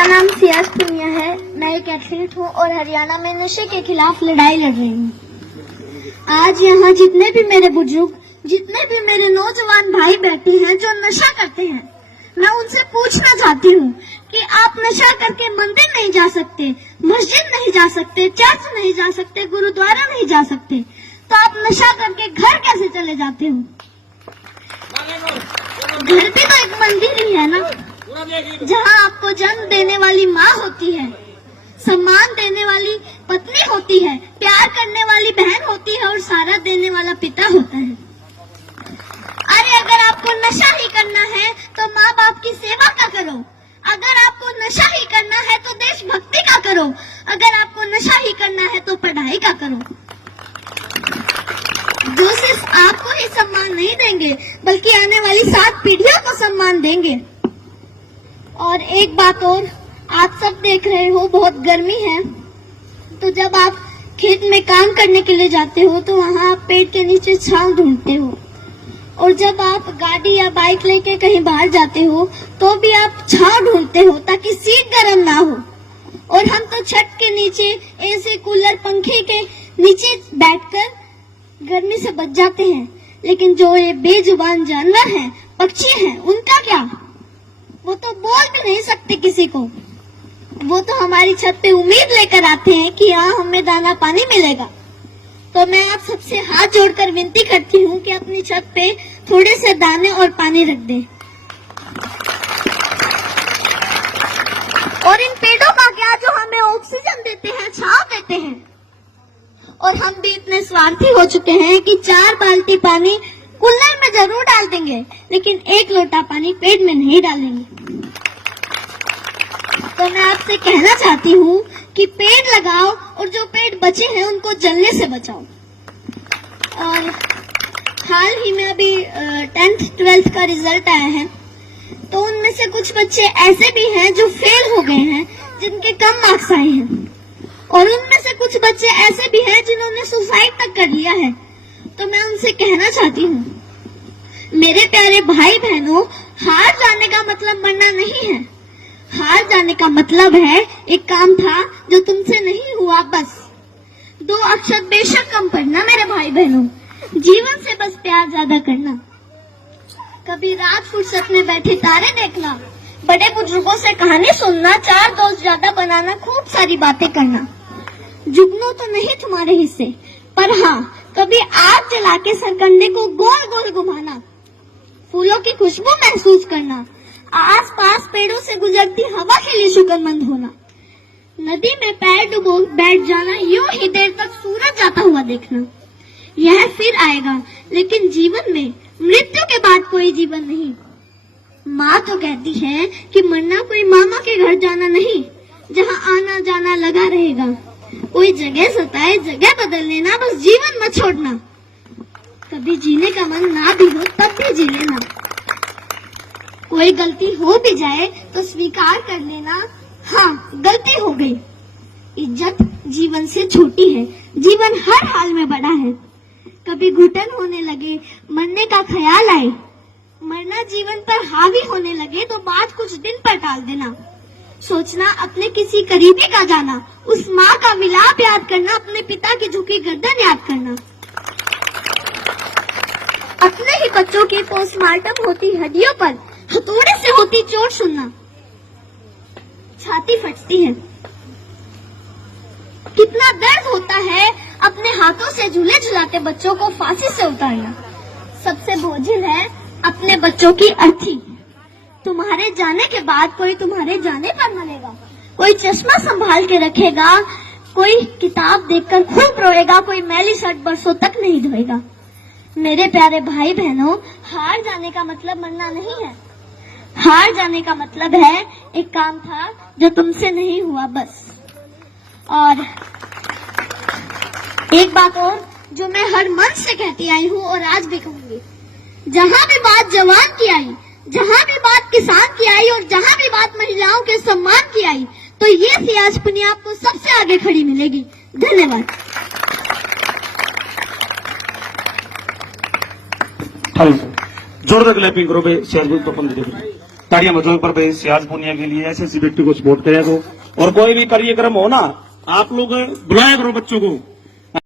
मेरा नाम सियाज पुनिया है। मैं एक एथलीट हूँ और हरियाणा में नशे के खिलाफ लड़ाई लड़ रही हूँ। आज यहाँ जितने भी मेरे बुजुर्ग, जितने भी मेरे नौजवान भाई बैठे हैं जो नशा करते हैं, मैं उनसे पूछना चाहती हूँ कि आप नशा करके मंदिर नहीं जा सकते, मस्जिद नहीं जा सकते, चर्च नहीं जा सकते, गुरुद्वारा नहीं जा सकते, तो आप नशा करके घर कैसे चले जाते हो? घर भी तो एक मंदिर ही है ना, जहाँ आपको जन्म देने वाली माँ होती है, सम्मान देने वाली पत्नी होती है, प्यार करने वाली बहन होती है और सहारा देने वाला पिता होता है। अरे अगर आपको नशा ही करना है तो माँ बाप की सेवा का करो। अगर आपको नशा ही करना है तो देशभक्ति का करो। अगर आपको नशा ही करना है तो पढ़ाई का करो। जो सिर्फ आपको ही सम्मान नहीं देंगे बल्कि आने वाली 7 पीढ़ियों को सम्मान देंगे। और एक बात और, आप सब देख रहे हो बहुत गर्मी है, तो जब आप खेत में काम करने के लिए जाते हो तो वहाँ आप पेड़ के नीचे छांव ढूंढते हो, और जब आप गाड़ी या बाइक लेके कहीं बाहर जाते हो तो भी आप छांव ढूंढते हो ताकि सीट गर्म ना हो। और हम तो छत के नीचे एसी, कूलर, पंखे के नीचे बैठकर गर्मी से बच जाते हैं। लेकिन जो ये बेजुबान जानवर हैं, पक्षी हैं, उनका क्या? वो तो बोल भी नहीं सकते किसी को। वो तो हमारी छत पे उम्मीद लेकर आते हैं कि यहाँ हमें दाना पानी मिलेगा। तो मैं आप सबसे हाथ जोड़कर विनती करती हूँ कि अपनी छत पे थोड़े से दाने और पानी रख दें। और इन पेड़ों का क्या जो हमें ऑक्सीजन देते हैं, छांव देते हैं। और हम भी इतने स्वार्थी हो चुके हैं कि 4 बाल्टी पानी कूलर में जरूर डाल देंगे, लेकिन 1 लोटा पानी पेड़ में नहीं डालेंगे। तो मैं आपसे कहना चाहती हूँ कि पेड़ लगाओ और जो पेड़ बचे हैं उनको जलने से बचाओ। और हाल ही में अभी 10th 12th का रिजल्ट आया है, तो उनमें से कुछ बच्चे ऐसे भी हैं जो फेल हो गए हैं, जिनके कम मार्क्स आए हैं, और उनमें से कुछ बच्चे ऐसे भी हैं जिन्होंने सुसाइड तक कर लिया है। तो मैं उनसे कहना चाहती हूँ, मेरे प्यारे भाई बहनों, हार जाने का मतलब मरना नहीं है। हार जाने का मतलब है एक काम था जो तुमसे नहीं हुआ, बस 2 अक्षर बेशक कम पढ़ना। मेरे भाई बहनों, जीवन से बस प्यार ज्यादा करना। कभी रात फुर्सत में बैठे तारे देखना, बड़े बुजुर्गों से कहानी सुनना, 4 दोस्त ज्यादा बनाना, खूब सारी बातें करना। जुगनू तो नहीं तुम्हारे हिस्से, पर हाँ, कभी आग जला के सरकंडे को गोल गोल घुमाना, फूलों की खुशबू महसूस करना, आस पास पेड़ों से गुजरती हवा के लिए शुक्रमंद होना, नदी में पैर डुबो बैठ जाना, यूं ही देर तक सूरज जाता हुआ देखना। यह फिर आएगा, लेकिन जीवन में मृत्यु के बाद कोई जीवन नहीं। माँ तो कहती है कि मरना कोई मामा के घर जाना नहीं, जहाँ आना जाना लगा रहेगा। कोई जगह सताए, जगह बदल लेना, बस जीवन मत छोड़ना। कभी जीने का मन ना भी हो तब भी जी लेना। कोई गलती हो भी जाए तो स्वीकार कर लेना, हाँ गलती हो गई। इज्जत जीवन से छोटी है, जीवन हर हाल में बड़ा है। कभी घुटन होने लगे, मरने का ख्याल आए, मरना जीवन पर हावी होने लगे तो बात कुछ दिन पर टाल देना। सोचना अपने किसी करीबी का जाना, उस माँ का विलाप याद करना, अपने पिता की झुकी गर्दन याद करना। अपने ही बच्चों की पोस्टमार्टम होती हड्डियों पर हथौड़े से होती चोट सुनना, छाती फटती है। कितना दर्द होता है अपने हाथों से झूले झुलाते बच्चों को फांसी से उतारना। सबसे बोझिल है अपने बच्चों की अर्थी। तुम्हारे जाने के बाद कोई तुम्हारे जाने पर मरेगा, कोई चश्मा संभाल के रखेगा, कोई किताब देखकर खूब रोएगा, कोई मैली शर्ट बरसों तक नहीं धोएगा। मेरे प्यारे भाई बहनों, हार जाने का मतलब मरना नहीं है। हार जाने का मतलब है एक काम था जो तुमसे नहीं हुआ, बस। और एक बात और जो मैं हर मन से कहती आई हूँ और आज भी कहूंगी, जहाँ भी बात जवान की आई, जहाँ भी बात किसान की आई और जहाँ भी बात महिलाओं के सम्मान की आई, तो ये सियाज पुनिया आपको सबसे आगे खड़ी मिलेगी। धन्यवाद। जोरदार क्लैपिंग करो भाई, सियाज पुनिया तो ताड़ियां बजाओ पर सियाज पुनिया के लिए ऐसे व्यक्ति को सपोर्ट करें। तो और कोई भी कार्यक्रम हो ना, आप लोग बुलाया करो बच्चों को।